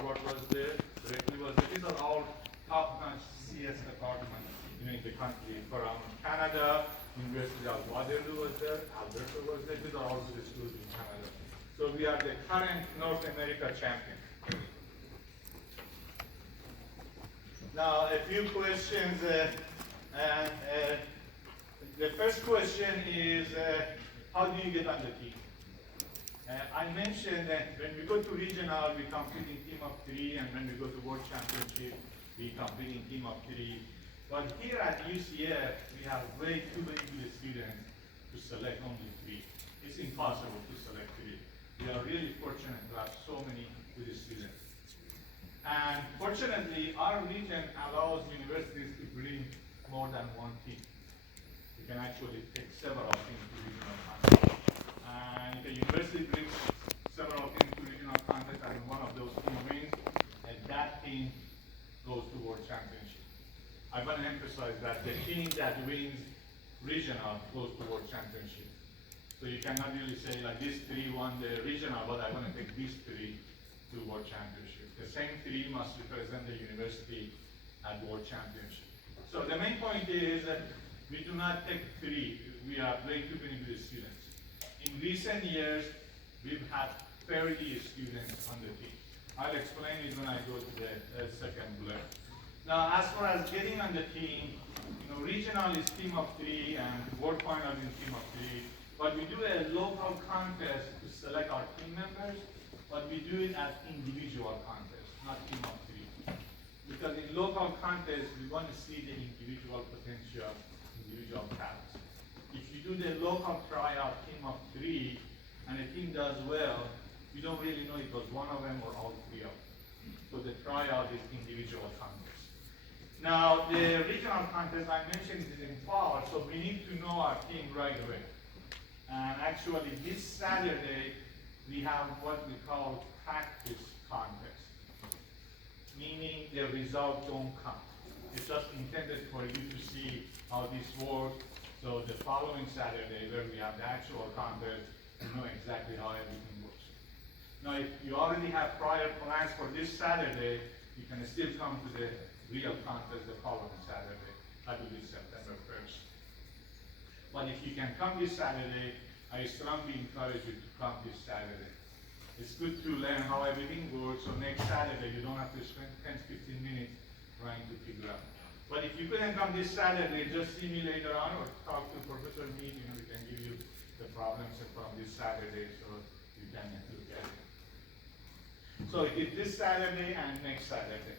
Harvard was there, Berkeley was there. These are all top-notch CS departments in the country. From Canada, University of Waterloo was there, Alberta was there. These are all good schools in Canada. So we are the current North America champion. Now, a few questions. The first question is, how do you get on the team? I mentioned that when we go to regional, we compete in team of 3, and when we go to world championship, we compete in team of 3. But here at UCF, we have way too many good students to select only 3. It's impossible to select 3. We are really fortunate to have so many good students. And fortunately, our region allows universities to bring more than one team. You can actually take several teams to regional contest. And if a university brings several teams to regional contest and one of those teams wins, and that team goes to world championship. I want to emphasize that the team that wins regional goes to world championship. So you cannot really say like these 3 won the regional, but I want to take these 3 to world championship. The same 3 must represent the university at world championship. So the main point is that we do not take 3. We have way too many good students. In recent years, we've had 30 students on the team. I'll explain it when I go to the second bullet. Now, as far as getting on the team, regional is team of 3 and world final is team of 3. But we do a local contest to select our team members, but we do it as individual contest, not team of 3. Because in local contests, we want to see the individual potential, individual talents. If you do the local tryout team of 3, and a team does well, you don't really know it was one of them or all 3 of them. So the tryout is individual contest. Now, the regional contest I mentioned is in fall, so we need to know our team right away. And actually, this Saturday, we have what we call practice contest, meaning the results don't count. It's just intended for you to see how this works. So the following Saturday, where we have the actual contest, you know exactly how everything works. Now, if you already have prior plans for this Saturday, you can still come to the real contest the following Saturday. That will be September 1st. But if you can come this Saturday, I strongly encourage you to come this Saturday. It's good to learn how everything works, so next Saturday you don't have to spend 10-15 minutes trying to figure out. But if you couldn't come this Saturday, just see me later on or talk to Professor Meade, we can give you the problems from this Saturday so you can look at it. So it's this Saturday and next Saturday.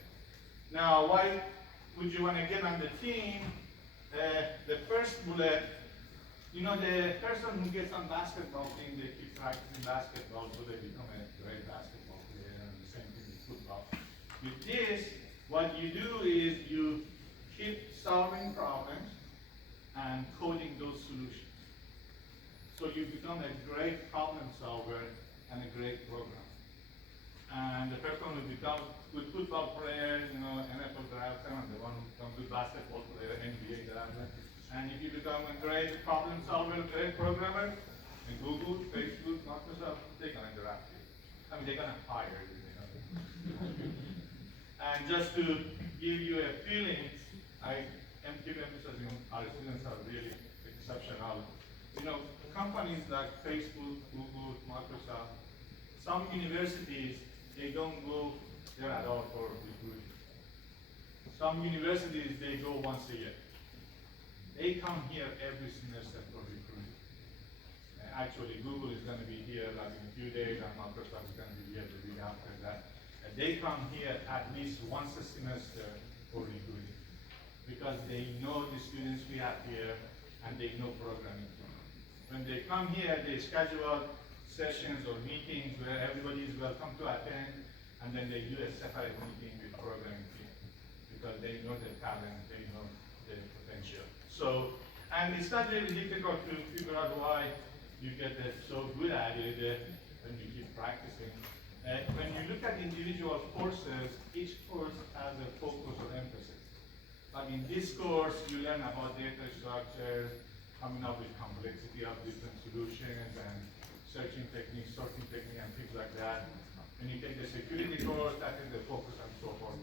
Now, why would you want to get on the team? The first bullet, the person who gets on basketball team, they keep practicing basketball so they become a great basketball player, and the same thing with football. With this, what you do is you keep solving problems and coding those solutions. So you become a great problem solver and a great programmer. And the person who becomes good football player, NFL draft them, and the one who becomes good basketball player, NBA draft them. And if you become a great problem solver, great programmer, and Google, Facebook, Microsoft, they're going to draft you. They're going to hire you. And just to give you a feeling, I am keep emphasizing our students are really exceptional. Companies like Facebook, Google, Microsoft, some universities, they don't go there at all for recruiting. Some universities, they go once a year. They come here every semester for recruiting. Actually, Google is going to be here like in a few days, and Microsoft is going to be here the week after that. And they come here at least once a semester for recruiting, because they know the students we have here, and they know programming. When they come here, they schedule sessions or meetings where everybody is welcome to attend, and then they do a separate meeting with programming team, because they know the talent, they know the potential. So, and it's not really difficult to figure out why you get so good at it when you keep practicing. When you look at individual courses, each course has a focus or emphasis. Like in this course, you learn about data structures, coming up with complexity of different solutions, and searching techniques, sorting techniques, and things like that. When you take the security course, course, that is the focus and so forth.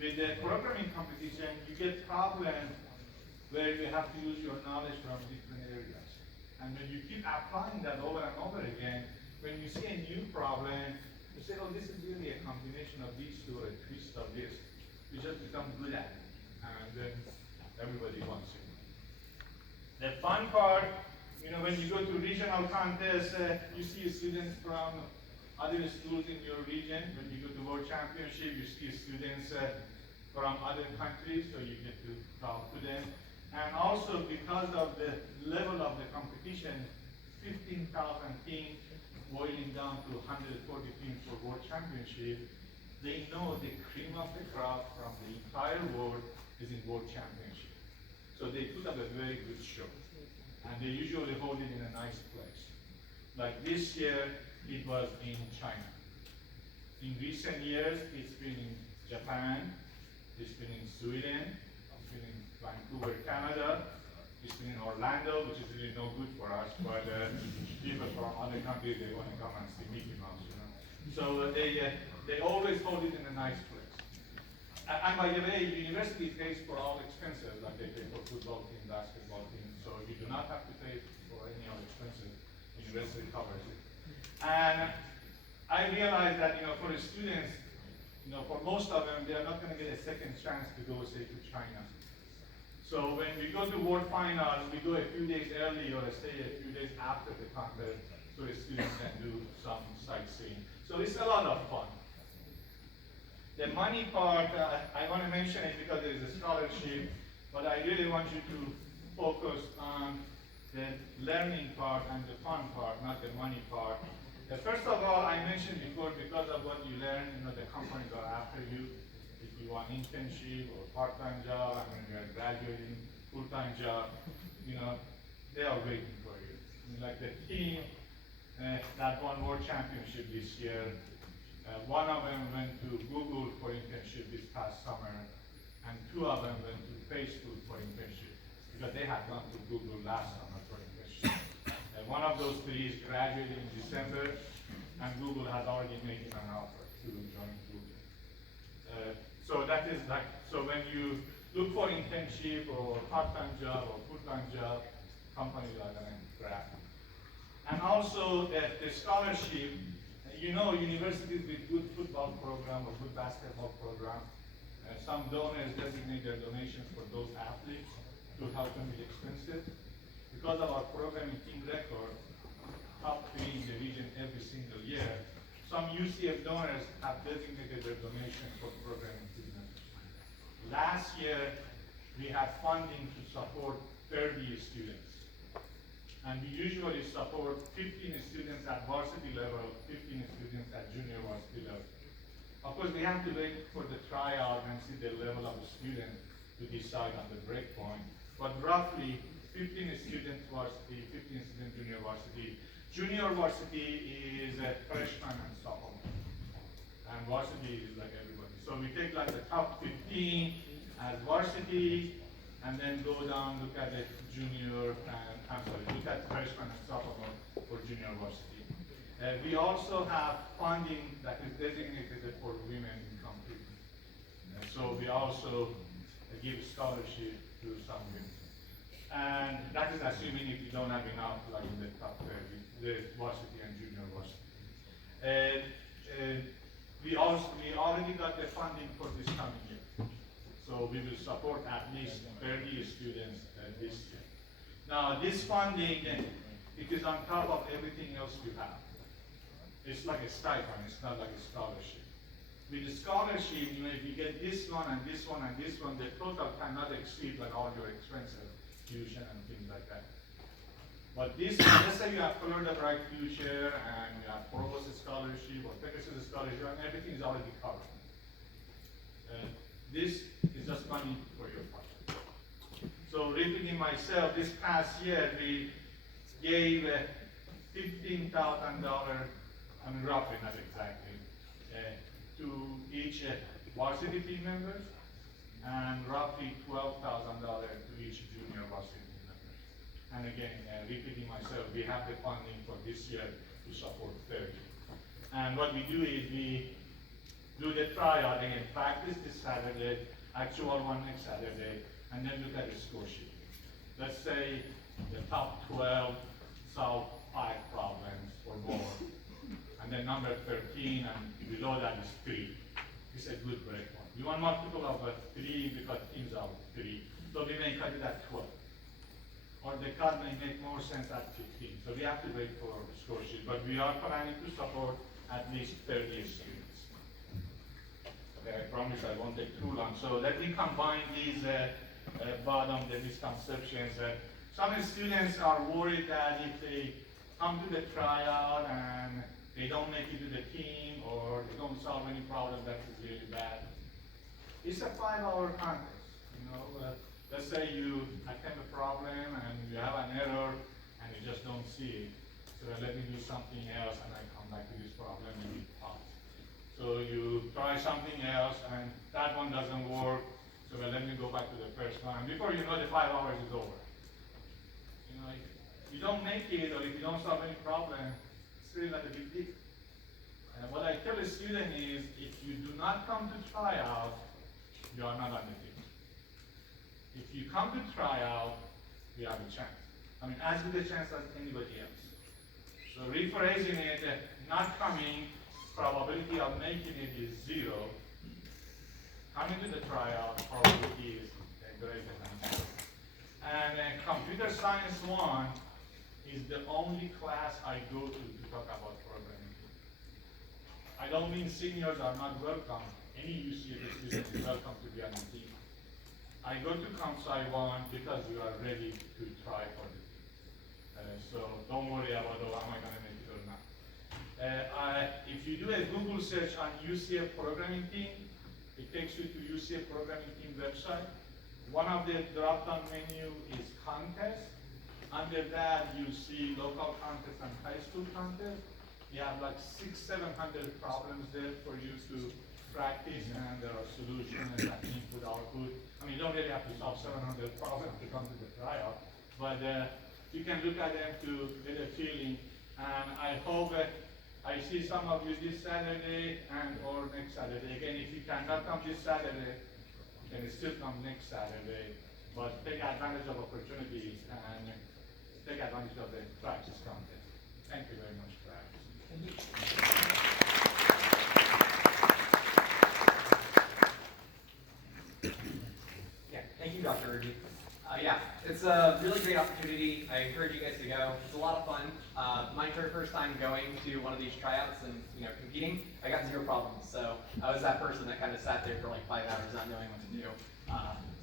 With the programming competition, you get problems where you have to use your knowledge from different areas. And when you keep applying that over and over again, when you see a new problem, you say, oh, this is really a combination of these two or a twist of this. You just become good at it. And then everybody wants it. The fun part, when you go to regional contests, you see students from other schools in your region. When you go to World Championship, you see students from other countries, so you get to talk to them. And also, because of the level of the competition, 15,000 teams boiling down to 140 teams for World Championship, they know the cream of the crop from the entire world is in World Championship. So they put up a very good show. And they usually hold it in a nice place. Like this year, it was in China. In recent years, it's been in Japan, it's been in Sweden, it's been in Vancouver, Canada, it's been in Orlando, which is really no good for us, but people from other countries, they want to come and see Mickey Mouse, So they always hold it in a nice place. And by the way, university pays for all expenses, like they pay for football team, basketball team, so you do not have to pay for any other expenses. University covers it. And I realized that, for the students, for most of them, they are not going to get a second chance to go, say, to China. So when we go to World Finals, we go a few days early or stay a few days after the contest so the students can do some sightseeing. So it's a lot of fun. The money part, I want to mention it because there is a scholarship, but I really want you to focus on the learning part and the fun part, not the money part. First of all, I mentioned before, because of what you learn, the companies are after you. If you want internship or part-time job, and when you are graduating, full-time job, they are waiting for you. Like the team that won World Championship this year, one of them went to Google for internship this past summer, and two of them went to Facebook for internship, because they had gone to Google last summer for internship. One of those three is graduating in December, and Google has already made him an offer to join Google. So that is like, so when you look for internship or part-time job or full-time job, companies are going to grab you. And also the scholarship, universities with good football program or good basketball program, some donors designate their donations for those athletes to help them with expenses. Because of our programming team record, top 3 in the region every single year, some UCF donors have designated their donation for programming team members. Last year, we had funding to support 30 students. And we usually support 15 students at varsity level, 15 students at junior varsity level. Of course, we have to wait for the tryout and see the level of the student to decide on the break point. But roughly, 15 students varsity, 15 students junior varsity. Junior varsity is a freshman and sophomore. And varsity is like everybody. So we take like the top 15 as varsity, and then go down, look at the junior, and look at freshman and sophomore for junior varsity. We also have funding that is designated for women in computing. So we also give scholarship to some women. And that is assuming if you don't have enough, like in the top 30, the varsity and junior varsity. We already got the funding for this coming year. So we will support at least 30 students this year. Now this funding, it is on top of everything else you have. It's like a stipend, it's not like a scholarship. With the scholarship, if you get this one and this one and this one, the total cannot exceed like all your expenses. Tuition and things like that. But this, let's say you have Florida Bright Future and you have Provost Scholarship or Pegasus Scholarship, and everything is already covered. This is just money for your project. So repeating myself, this past year we gave $15,000, roughly, not exactly, to each varsity team members, and roughly $12,000 to each junior varsity member. And again, repeating myself, we have the funding for this year to support 30. And what we do is we tryout, again, practice this Saturday, actual one next Saturday, and then look at the score sheet. Let's say the top 12 solve 5 problems or more, and then number 13 and below that is 3. It's a good breakpoint. You want multiple of 3 because teams are 3, so we may cut it at 12. Or the cut may make more sense at 15. So we have to wait for the score sheet, but we are planning to support at least 30 students. Okay, I promise I won't take too long. So let me combine these bottom, the misconceptions. Some students are worried that if they come to the tryout and they don't make it to the team or they don't solve any problem, that is really bad. It's a 5-hour contest, you know. Let's say you attempt a problem and you have an error and you just don't see it. So let me do something else and I come back to this problem and it pops. So you try something else and that one doesn't work. So let me go back to the first one. And before you know, the 5 hours is over. You know, if you don't make it or if you don't solve any problem, it's really not a big deal. And what I tell a student is, if you do not come to tryout, you are not on the team. If you come to tryout, you have a chance. I mean, as good a chance as anybody else. So rephrasing it, not coming, probability of making it is 0. Coming to the tryout, probability is greater than 0. And computer science 1 is the only class I go to talk about programming. I don't mean seniors are not welcome. Any UCF student is welcome to be on the team. I go to ComSci 1 because you are ready to try for the team. So don't worry about, oh, am I going to make it or not. If you do a Google search on UCF programming team, it takes you to UCF programming team website. One of the drop-down menu is contest. Under that, you see local contest and high school contest. You have like 600-700 problems there for you to practice, and there are solutions and input, output. I mean, you don't really have to solve 700 problems to come to the tryout, but you can look at them to get a feeling. And I hope I see some of you this Saturday and or next Saturday. Again, if you cannot come this Saturday, you can still come next Saturday, but take advantage of opportunities and take advantage of the practice contest. Thank you very much, practice. Thank you. Thank you, Dr. Orooji. Yeah, it's a really great opportunity. I encourage you guys to go. It's a lot of fun. My first time going to one of these tryouts and competing, I got 0 problems. So I was that person that kind of sat there for like 5 hours not knowing what to do.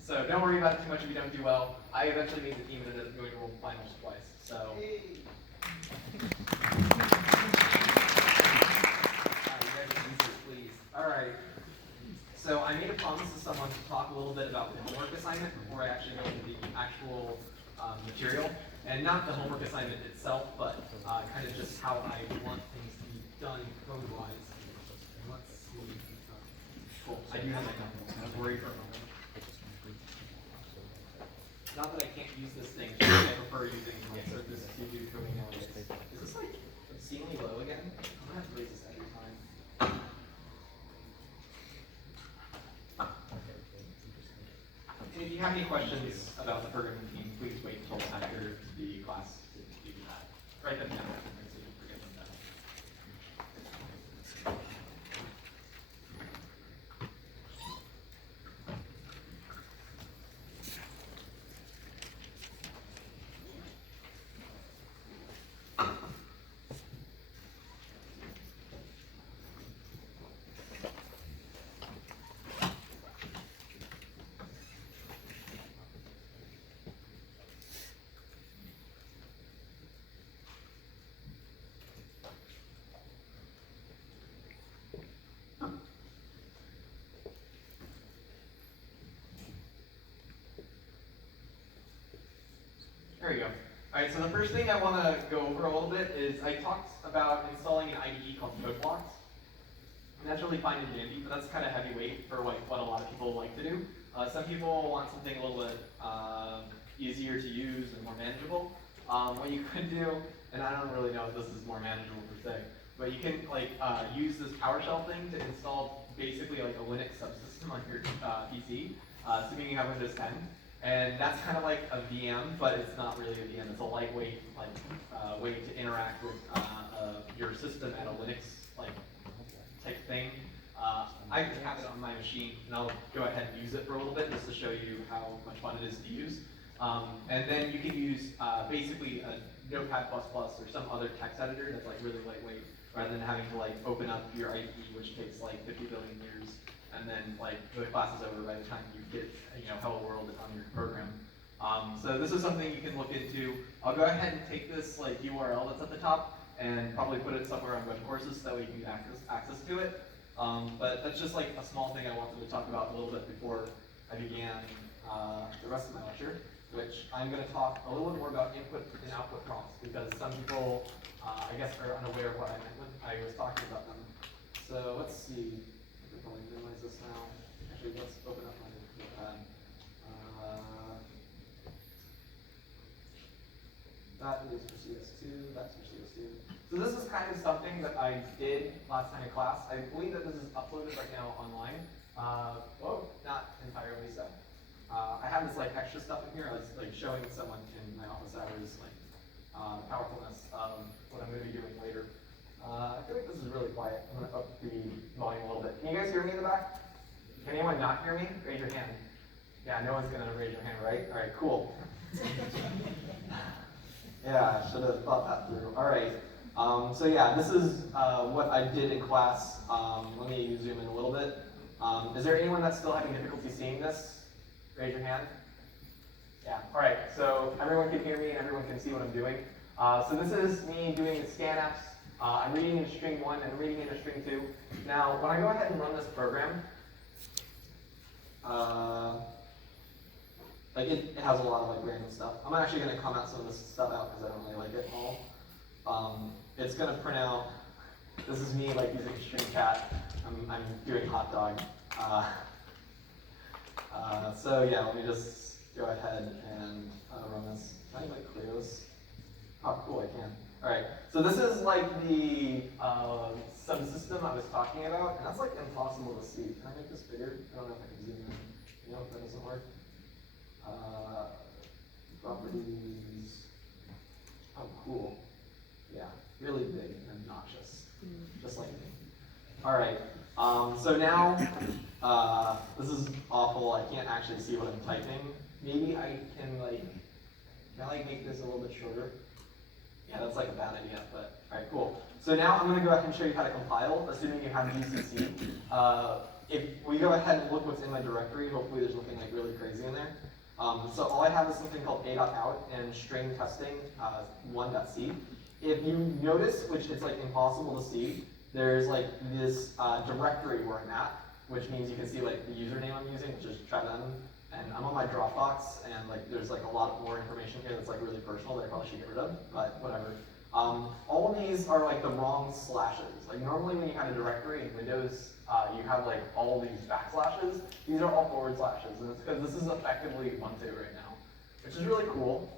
So don't worry about it too much if you don't do well. I eventually made the team and ended up going to World Finals twice. So. Hey. Please. All right. So I made a promise to someone to talk a little bit about the homework assignment before I actually go into the actual material. And not the homework assignment itself, but kind of just how I want things to be done code-wise. Let's see. Cool. I do have my code. I was worried for a moment. Not that I can't use this thing, just I prefer using my Surface to do coding nowadays. Is this like obscenely low again? I'm gonna have to raise this every time. And if you have any questions about the programming team, please wait until after the class to do that. Write them down so you don't forget them down. There you go. All right, so the first thing I want to go over a little bit is I talked about installing an IDE called CodeBlocks. And that's really fine and dandy, but that's kind of heavyweight for what a lot of people like to do. Some people want something a little bit easier to use and more manageable. What you could do, and I don't really know if this is more manageable per se, but you can like use this PowerShell thing to install basically like a Linux subsystem on your PC, assuming you have Windows 10. And that's kind of like a VM, but it's not really a VM. It's a lightweight like way to interact with your system at a Linux like type thing. I have it on my machine, and I'll go ahead and use it for a little bit just to show you how much fun it is to use. And then you can use basically a Notepad++ or some other text editor that's like really lightweight, rather than having to like open up your IDE, which takes like 50 billion years, and then like the class is over by the time you get Hello World on your program. So this is something you can look into. I'll go ahead and take this like URL that's at the top and probably put it somewhere on web courses so that way you can get access to it. But that's just like a small thing I wanted to talk about a little bit before I began the rest of my lecture, which I'm going to talk a little bit more about input and output prompts, because some people, I guess, are unaware of what I meant when I was talking about them. So let's see. I can probably minimize this now. Actually, let's open up my notepad. That is for CS2, that's for CS2. So this is kind of something that I did last time in class. I believe that this is uploaded right now online. Not entirely so. I have this like extra stuff in here. I was like showing someone in my office hours like the powerfulness of what I'm going to be doing later. I feel like this is really quiet. I'm going to up the volume a little bit. Can you guys hear me in the back? Can anyone not hear me? Raise your hand. Yeah, no one's going to raise your hand, right? All right, cool. Yeah, I should have thought that through. All right. So yeah, this is what I did in class. Let me zoom in a little bit. Is there anyone that's still having difficulty seeing this? Raise your hand. Yeah. All right. So everyone can hear me and everyone can see what I'm doing. So this is me doing the scanfs. I'm reading into string 1 and reading into string 2. Now, when I go ahead and run this program, like it has a lot of like random stuff. I'm actually going to comment some of this stuff out because I don't really like it all. It's going to print out. This is me like using string chat. I'm doing hot dog. So yeah, let me just go ahead and run this. Can I like clear this? Oh, cool, I can. All right. So this is like the subsystem I was talking about, and that's like impossible to see. Can I make this bigger? I don't know if I can zoom in. Nope, that doesn't work. Properties. Oh, cool. Yeah, really big and obnoxious, just like me. All right. So now, this is awful. I can't actually see what I'm typing. Maybe I can like make this a little bit shorter? Yeah, that's like a bad idea, but all right, cool. So now I'm going to go ahead and show you how to compile, assuming you have GCC. If we go ahead and look what's in my directory, hopefully there's nothing like really crazy in there. So all I have is something called a.out and string testing 1.c. If you notice, which it's like impossible to see, there's like this directory where I'm at, which means you can see like the username I'm using, which is Trevin, and I'm on my Dropbox, and like there's like a lot more information here that's like really personal that I probably should get rid of, but whatever. All of these are like the wrong slashes. Like normally when you have a directory in Windows, you have like all these backslashes. These are all forward slashes, and it's because this is effectively Ubuntu right now, which is really cool.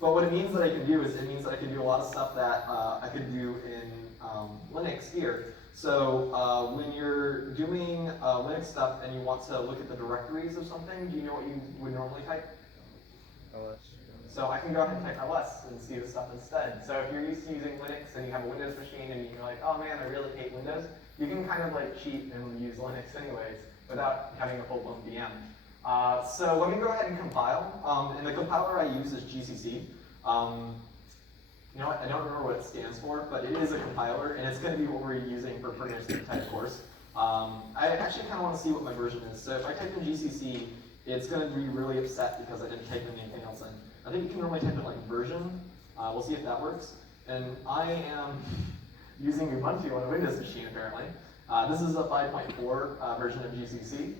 But what it means that I can do is it means that I can do a lot of stuff that I could do in Linux here. So when you're doing Linux stuff and you want to look at the directories of something, do you know what you would normally type? LS. So I can go ahead and type ls and see the stuff instead. So if you're used to using Linux and you have a Windows machine and you're like, oh man, I really hate Windows, you can kind of like cheat and use Linux anyways without having a full-blown VM. So let me go ahead and compile. And the compiler I use is GCC. You know what, I don't remember what it stands for, but it is a compiler, and it's going to be what we're using for pretty much the entire course. I actually kind of want to see what my version is. So if I type in GCC, it's going to be really upset because I didn't type in anything else in. I think you can normally type in like version. We'll see if that works. And I am using Ubuntu on a Windows machine apparently. This is a 5.4 version of GCC.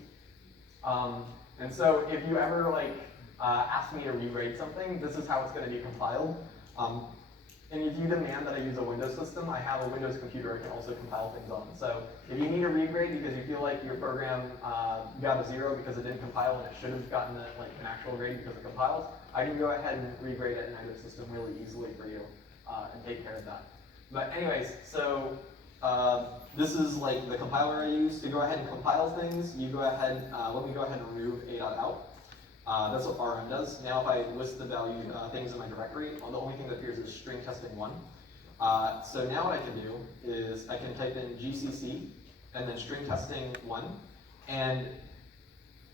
And so if you ever like ask me to regrade something, this is how it's going to be compiled. And if you demand that I use a Windows system, I have a Windows computer I can also compile things on. So if you need a regrade because you feel like your program got a 0 because it didn't compile and it should have gotten like an actual grade because it compiles, I can go ahead and regrade it in either system really easily for you and take care of that. But anyways, so this is like the compiler I use to go ahead and compile things. You go ahead, let me go ahead and remove a.out. That's what rm does. Now if I list the value things in my directory, the only thing that appears is string testing1. So now what I can do is I can type in gcc and then string testing1, and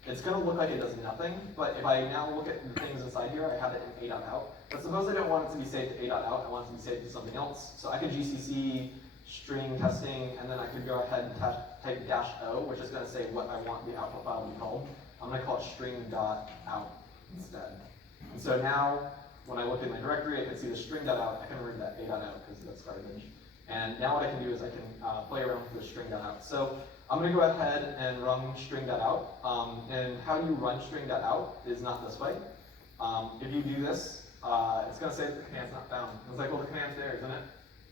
it's going to look like it does nothing, but if I now look at the things inside here, I have it in a.out. But suppose I don't want it to be saved to a.out, I want it to be saved to something else. So I could gcc string testing, and then I could go ahead and type -o, which is going to say what I want the output file to be called. I'm going to call it string.out instead. And so now, when I look in my directory, I can see the string.out. I can remove that a.out because that's garbage. And now what I can do is I can play around with the string.out. So I'm going to go ahead and run string.out. And how you run string.out is not this way. If you do this, it's going to say that the command's not found. It's like, well, the command's there, isn't it?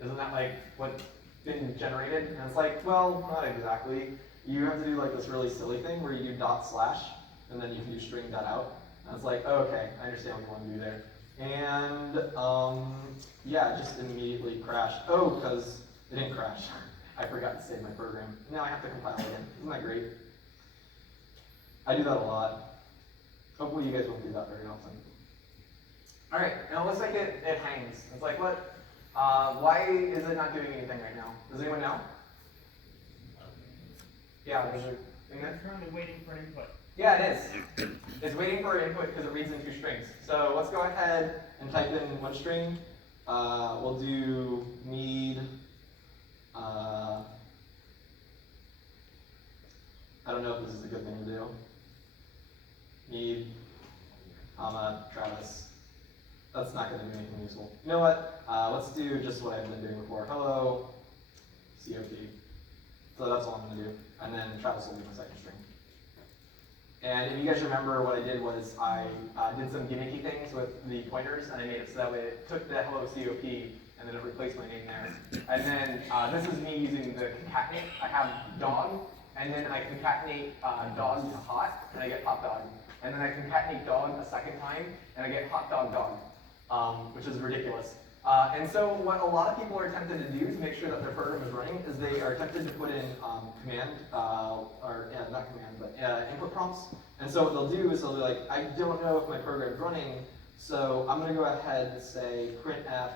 Isn't that like what's been generated? And it's like, well, not exactly. You have to do like this really silly thing where you do // and then you can do string.out. And it's like, oh, okay, I understand what you want to do there. And yeah, it just immediately crashed. Oh, because it didn't crash. I forgot to save my program. Now I have to compile again. Isn't that great? I do that a lot. Hopefully you guys won't do that very often. All right, now it looks like it hangs. It's like, what? Why is it not doing anything right now? Does anyone know? Yeah, there's a thing there. It's currently waiting for input. Yeah, it is. It's waiting for input because it reads in 2 strings. So let's go ahead and type in 1 string. We'll do Meade. I don't know if this is a good thing to do. Meade, Travis. That's not going to do anything useful. You know what? Let's do just what I've been doing before. Hello, COP. So that's all I'm going to do. And then Travis will be my second string. And if you guys remember, what I did was I did some gimmicky things with the pointers, and I made it so that way it took the hello COP, and then it replaced my name there. And then this is me using the concatenate. I have dog, and then I concatenate dog to hot, and I get hot dog. And then I concatenate dog a second time, and I get hot dog dog, which is ridiculous. And so what a lot of people are tempted to do to make sure that their program is running is they are tempted to put in input prompts. And so what they'll do is they'll be like, I don't know if my program's running, so I'm going to go ahead and say printf,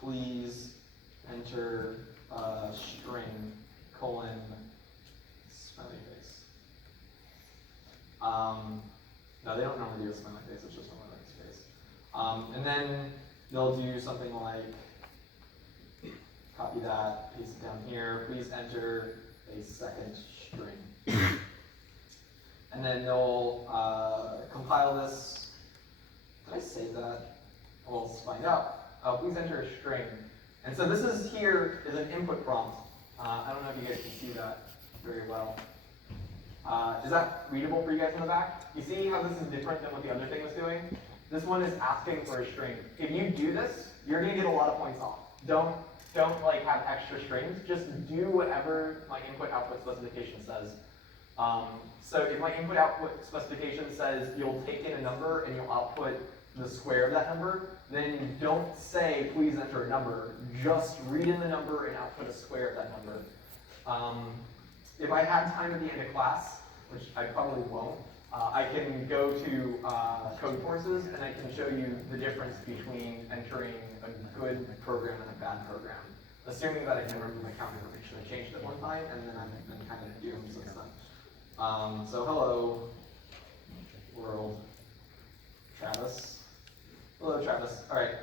please enter string : smiley face. No, they don't normally do a smiley face, it's just a smiley face. And then they'll do something like, copy that, paste it down here, please enter a second string. And then they'll compile this. Did I save that? Well, let's find out. Please enter a string. And so this is here is an input prompt. I don't know if you guys can see that very well. Is that readable for you guys in the back? You see how this is different than what the other thing was doing? This one is asking for a string. If you do this, you're going to get a lot of points off. Don't like have extra strings. Just do whatever my input-output specification says. So if my input-output specification says you'll take in a number and you'll output the square of that number, then don't say please enter a number. Just read in the number and output a square of that number. If I had time at the end of class, which I probably won't, I can go to code courses and I can show you the difference between entering a good program and a bad program. Assuming that I can remember my count information. I changed it one time and then I've been kind of doomed since then. So hello, world, Travis. Hello, Travis. All right.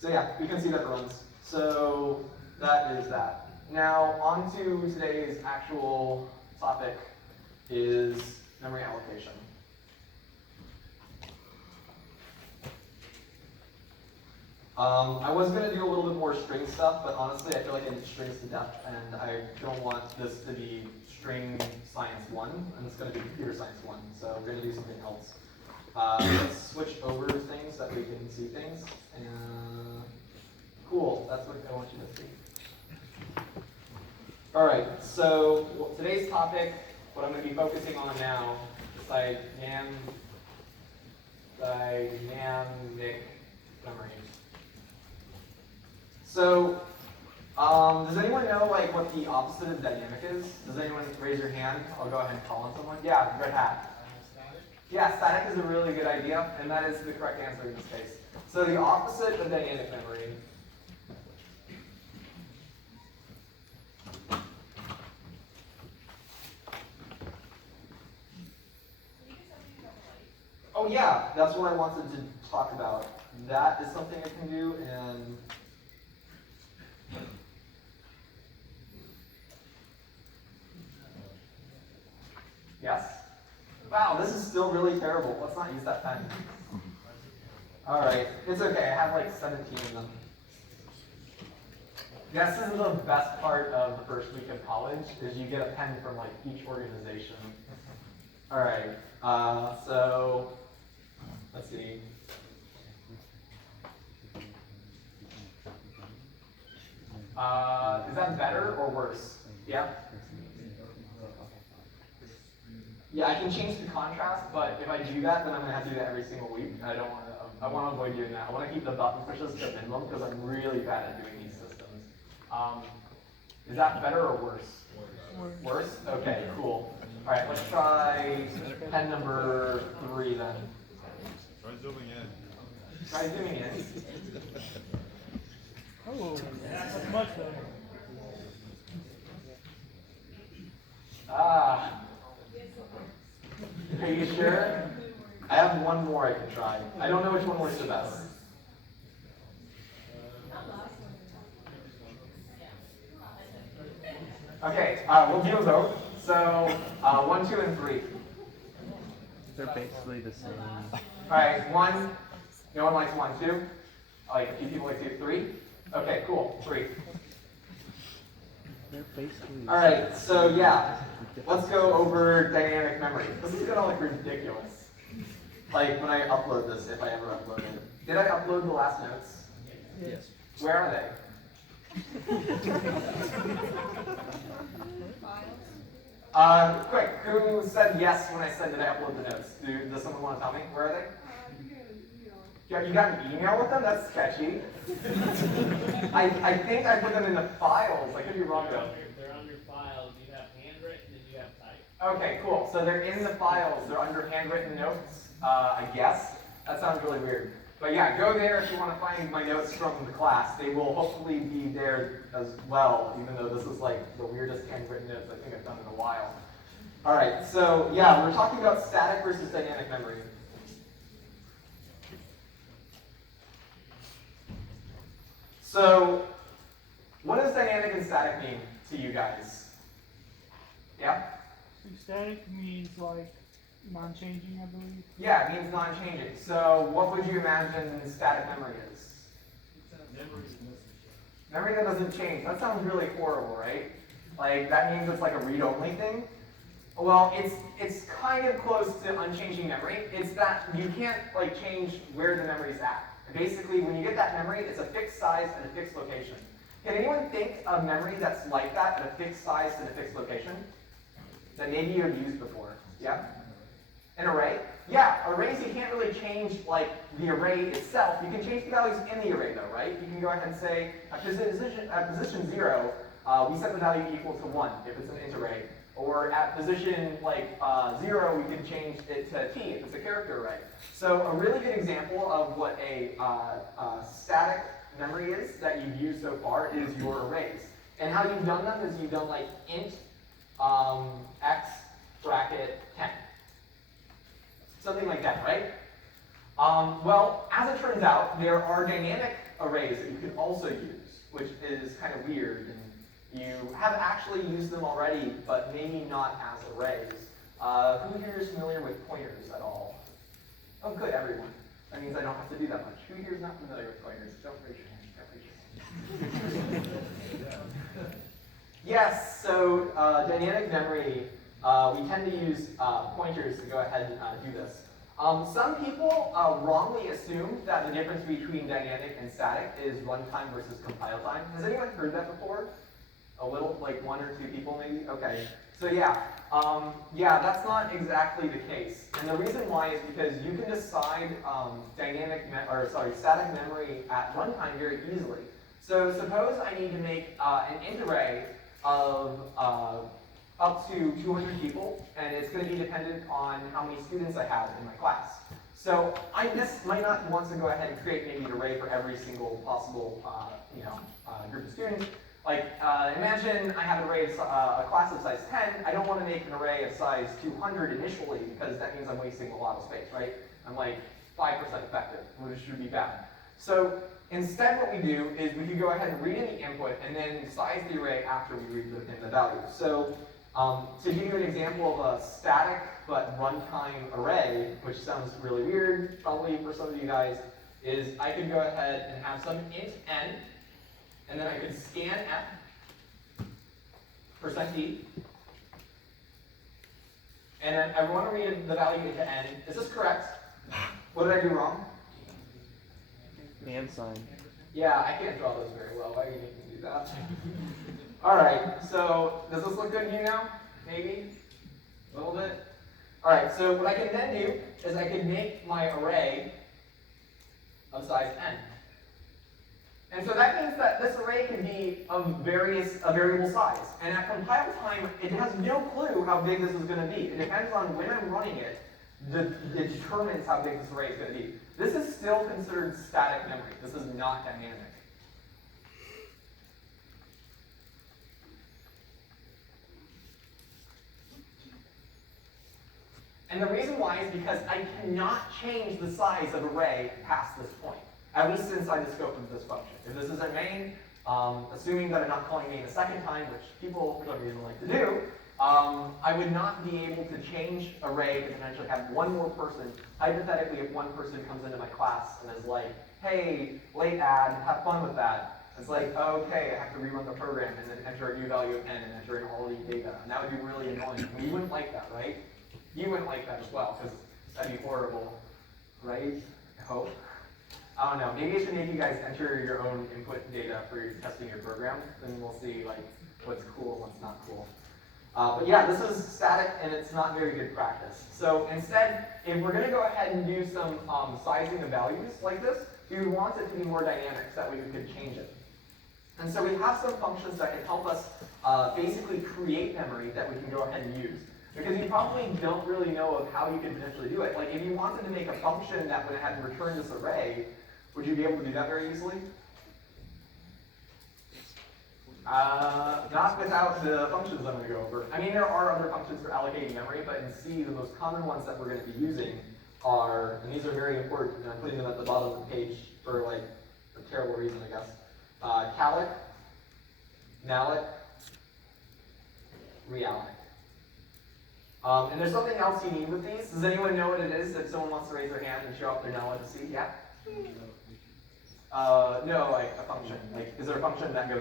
So yeah, we can see that it runs. So that is that. Now on to today's actual topic is memory allocation. I was going to do a little bit more string stuff, but honestly I feel like I did strings to death, and I don't want this to be string science 1, and it's going to be computer science 1, so we're going to do something else. Let's switch over things so that we can see things. Cool, that's what I want you to see. Alright, so today's topic, what I'm going to be focusing on now, is dynamic memory. So, does anyone know like what the opposite of dynamic is? Does anyone raise your hand? I'll go ahead and call on someone. Yeah, red hat. Yeah, static is a really good idea, and that is the correct answer in this case. So the opposite of dynamic memory. Oh yeah, that's what I wanted to talk about. That is something I can do, and yes? Wow, this is still really terrible. Let's not use that pen. All right, it's okay. I have like 17 of them. Yes, this is the best part of the first week of college, is you get a pen from like each organization. All right, so let's see. Is that better or worse? Yeah? Yeah, I can change the contrast, but if I do that, then I'm going to have to do that every single week. I don't want to, I want to avoid doing that. I want to keep the button pushes to minimum because I'm really bad at doing these systems. Is that better or worse? Worse? Okay, cool. All right, let's try pen number 3 then. Try zooming in. Try zooming in. Oh, that's much better. Ah. Are you sure? I have one more I can try. I don't know which one works the best. Okay, we'll do both. So, 1, 2, and 3. They're basically the same. Alright, 1. No one likes 1, 2. Like, a few people like 2, 3. Okay, cool. 3. They're basically the Alright, so yeah. Let's go over dynamic memory. This is gonna look ridiculous. Like when I upload this, if I ever upload it. Did I upload the last notes? Yes. Where are they? Quick, who said yes when I said did I upload the notes? Does someone want to tell me? Where are they? Yeah, you got an email with them? That's sketchy. I think I put them in the files. I could be wrong though. They're under files. You have handwritten and you have typed. Okay, cool. So they're in the files. They're under handwritten notes, I guess. That sounds really weird. But yeah, go there if you want to find my notes from the class. They will hopefully be there as well, even though this is like the weirdest handwritten notes I think I've done in a while. All right, so yeah, we're talking about static versus dynamic memory. So, what does dynamic and static mean to you guys? Yeah? So static means like non-changing, I believe. Yeah, it means non-changing. So, what would you imagine static memory is? Memory that doesn't change. That sounds really horrible, right? Like, that means it's like a read-only thing? Well, it's kind of close to unchanging memory. It's that you can't like change where the memory's at. Basically, when you get that memory, it's a fixed size and a fixed location. Can anyone think of memory that's like that, at a fixed size and a fixed location? That maybe you have used before? Yeah? An array? Yeah, arrays you can't really change like the array itself. You can change the values in the array though, right? You can go ahead and say at position 0, we set the value equal to 1 if it's an int array. Or at position like 0, we can change it to t if it's a character array. So a really good example of what a static memory is that you've used so far is your arrays. And how you've done them is you've done like int x bracket 10. Something like that, right? Well, as it turns out, there are dynamic arrays that you can also use, which is kind of weird. And you have actually used them already, but maybe not as arrays. Who here is familiar with pointers at all? Oh, good, everyone. That means I don't have to do that much. Who here is not familiar with pointers? Don't raise your hand. Don't raise your hand. Yes, so dynamic memory, we tend to use pointers to go ahead and do this. Some people wrongly assume that the difference between dynamic and static is runtime versus compile time. Has anyone heard that before? A little, like 1 or 2 people maybe? Okay. So yeah, that's not exactly the case. And the reason why is because you can decide static memory at runtime very easily. So suppose I need to make an int array of up to 200 people, and it's going to be dependent on how many students I have in my class. So I just might not want to go ahead and create maybe an array for every single possible group of students. Like imagine I have an array of a class of size 10. I don't want to make an array of size 200 initially because that means I'm wasting a lot of space, right? I'm like 5% effective, which should be bad. So instead what we do is we can go ahead and read in the input and then size the array after we read in the value. So to give you an example of a static but runtime array, which sounds really weird probably for some of you guys, is I could go ahead and have some int n, and then I could scan f, %d, and then I want to read the value into n. Is this correct? What did I do wrong? And sign. Yeah, I can't draw those very well. Why are you making me do that? Alright, so does this look good to you now? Maybe? A little bit? Alright, so what I can then do is I can make my array of size n. And so that means that this array can be of a variable size. And at compile time, it has no clue how big this is going to be. It depends on when I'm running it. It determines how big this array is going to be. This is still considered static memory. This is not dynamic. And the reason why is because I cannot change the size of array past this point, at least inside the scope of this function. If this is a main, assuming that I'm not calling main a second time, which people for some reason like to do, I would not be able to change array to potentially have one more person. Hypothetically, if one person comes into my class and is like, hey, late add, have fun with that. It's like, okay, I have to rerun the program and then enter a new value of n and enter in all these data. And that would be really annoying. I mean, you wouldn't like that, right? You wouldn't like that as well, because that'd be horrible, right? I hope. I don't know. Maybe I should make you guys enter your own input data for your testing your program, then we'll see like what's cool and what's not cool. But yeah, this is static and it's not very good practice. So instead, if we're going to go ahead and do some sizing of values like this, we would want it to be more dynamic so that way we could change it. And so we have some functions that can help us basically create memory that we can go ahead and use. Because you probably don't really know of how you could potentially do it. Like if you wanted to make a function that would have returned this array, would you be able to do that very easily? Not without the functions I'm going to go over. I mean, there are other functions for allocating memory, but in C, the most common ones that we're going to be using are, and these are very important, and I'm putting them at the bottom of the page for like a terrible reason, I guess. Calloc, malloc, realloc. And there's something else you need with these. Does anyone know what it is? If someone wants to raise their hand and show off their knowledge to see, yeah? No, like a function. Like, is there a function that goes